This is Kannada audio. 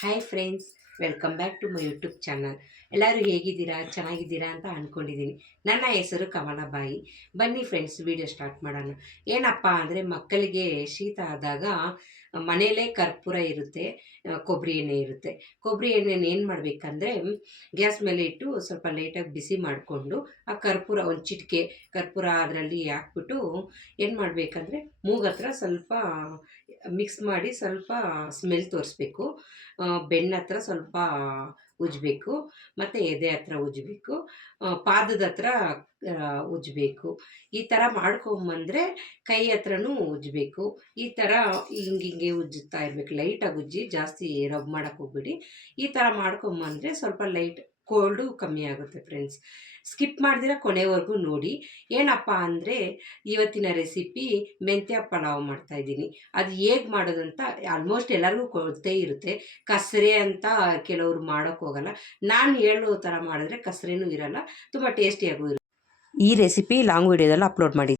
Hi friends, welcome back to my YouTube channel. ಎಲ್ಲರೂ ಹೇಗಿದ್ದೀರಾ, ಚೆನ್ನಾಗಿದ್ದೀರಾ ಅಂತ ಅಂದ್ಕೊಂಡಿದ್ದೀನಿ. ನನ್ನ ಹೆಸರು ಕಮಲಾಬಾಯಿ. ಬನ್ನಿ ಫ್ರೆಂಡ್ಸ್, ವಿಡಿಯೋ ಸ್ಟಾರ್ಟ್ ಮಾಡೋಣ. ಏನಪ್ಪ ಅಂದರೆ, ಮಕ್ಕಳಿಗೆ ಶೀತ ಆದಾಗ ಮನೆಯಲ್ಲೇ ಕರ್ಪೂರ ಇರುತ್ತೆ, ಕೊಬ್ಬರಿ ಎಣ್ಣೆ ಇರುತ್ತೆ. ಕೊಬ್ಬರಿ ಎಣ್ಣೆನ ಏನು ಮಾಡಬೇಕಂದ್ರೆ, ಗ್ಯಾಸ್ ಮೇಲೆ ಇಟ್ಟು ಸ್ವಲ್ಪ ಲೈಟಾಗಿ ಬಿಸಿ ಮಾಡಿಕೊಂಡು ಆ ಕರ್ಪೂರ ಒಂದು ಚಿಟಿಕೆ ಕರ್ಪೂರ ಅದರಲ್ಲಿ ಹಾಕ್ಬಿಟ್ಟು ಏನು ಮಾಡಬೇಕಂದ್ರೆ, ಮೂಗತ್ರ ಸ್ವಲ್ಪ ಮಿಕ್ಸ್ ಮಾಡಿ ಸ್ವಲ್ಪ ಸ್ಮೆಲ್ ತೋರಿಸ್ಬೇಕು. ಬೆನ್ನ ಹತ್ರ ಸ್ವಲ್ಪ ಉಜ್ಜಬೇಕು, ಮತ್ತು ಎದೆ ಹತ್ರ ಉಜ್ಜಬೇಕು, ಪಾದದ ಹತ್ರ ಉಜ್ಜಬೇಕು. ಈ ಥರ ಮಾಡ್ಕೊಂಬಂದರೆ ಕೈ ಹತ್ರನೂ ಉಜ್ಜಬೇಕು. ಈ ಥರ ಹಿಂಗೆ ಉಜ್ಜುತ್ತಾ ಇರಬೇಕು. ಲೈಟಾಗಿ ಉಜ್ಜಿ, ಜಾಸ್ತಿ ರಬ್ ಮಾಡೋಕ್ಕೆ ಹೋಗ್ಬಿಡಿ. ಈ ಥರ ಮಾಡ್ಕೊಂಬಂದರೆ ಸ್ವಲ್ಪ ಲೈಟ್ ಕೋಲ್ಡು ಕಮ್ಮಿ ಆಗುತ್ತೆ ಫ್ರೆಂಡ್ಸ್. ಸ್ಕಿಪ್ ಮಾಡ್ದಿರ ಕೊನೆವರೆಗೂ ನೋಡಿ. ಏನಪ್ಪ ಅಂದರೆ, ಇವತ್ತಿನ ರೆಸಿಪಿ ಮೆಂತ್ಯ ಪಲಾವ್ ಮಾಡ್ತಾಯಿದ್ದೀನಿ. ಅದು ಹೇಗೆ ಮಾಡೋದಂತ ಆಲ್ಮೋಸ್ಟ್ ಎಲ್ಲರಿಗೂ ಗೊತ್ತೇ ಇರುತ್ತೆ. ಕಸರೆ ಅಂತ ಕೆಲವರು ಮಾಡೋಕ್ಕೆ ಹೋಗಲ್ಲ. ನಾನು ಹೇಳೋ ಥರ ಮಾಡಿದ್ರೆ ಕಸರೇನೂ ಇರಲ್ಲ, ತುಂಬ ಟೇಸ್ಟಿಯಾಗೂ ಇರುತ್ತೆ. ಈ ರೆಸಿಪಿ ಲಾಂಗ್ ವಿಡಿಯೋದಲ್ಲಿ ಅಪ್ಲೋಡ್ ಮಾಡಿ.